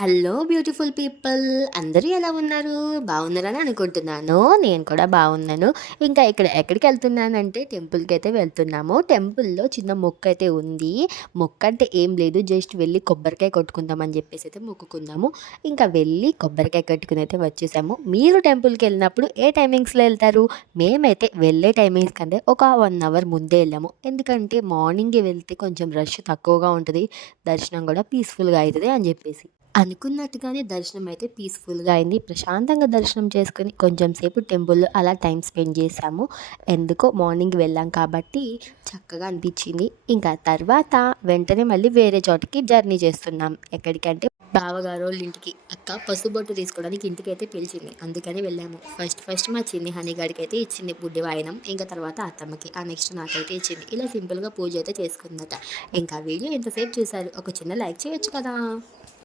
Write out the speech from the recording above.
Hello beautiful people. అందరూ ఎలా ఉన్నారు? బాగున్నారని అనుకుంటున్నాను. నేను కూడా బాగున్నాను. ఇంకా ఇక్కడ ఎక్కడికి వెళ్తున్నానంటే టెంపుల్కి అయితే వెళ్తున్నాము. టెంపుల్లో చిన్న మొక్క అయితే ఉంది. మొక్క అంటే ఏం లేదు. జస్ట్ వెళ్ళి కొబ్బరికాయ కొట్టుకుందామని చెప్పేసి అయితే మొక్కుకుందాము ఇంకా వెళ్ళి కొబ్బరికాయ కట్టుకుని అయితే వచ్చేసాము. మీరు టెంపుల్కి వెళ్ళినప్పుడు ఏ టైమింగ్స్లో వెళ్తారు? మేమైతే వెళ్ళే టైమింగ్స్ కంటే ఒక వన్ అవర్ ముందే వెళ్ళాము. ఎందుకంటే మార్నింగే వెళ్తే కొంచెం రష్ తక్కువగా ఉంటుంది. దర్శనం కూడా పీస్ఫుల్గా అవుతుంది అని చెప్పేసి. అనుకున్నట్టుగానే దర్శనం అయితే పీస్ఫుల్గా అయింది. ప్రశాంతంగా దర్శనం చేసుకుని కొంచెం సేపు టెంపుల్లో అలా టైం స్పెండ్ చేసాము ఎందుకో మార్నింగ్ వెళ్ళాం కాబట్టి చక్కగా అనిపించింది. ఇంకా తర్వాత వెంటనే మళ్ళీ వేరే చోటకి జర్నీ చేస్తున్నాం. ఎక్కడికంటే బావగారు వాళ్ళ ఇంటికి అక్క పసుబొట్టు తీసుకోవడానికి ఇంటికి అయితే పిలిచింది. అందుకని వెళ్ళాము. ఫస్ట్ ఫస్ట్ మా చిన్ని హనీగాడికి అయితే ఇచ్చింది బుడ్డి వాయనం. ఇంకా తర్వాత అత్తమ్మకి ఆ నెక్స్ట్ నాకైతే ఇచ్చింది. ఇలా సింపుల్గా పూజ అయితే చేసుకుందట. ఇంకా వీడియో ఎంతసేపు చూసారు ఒక చిన్న లైక్ చేయొచ్చు కదా.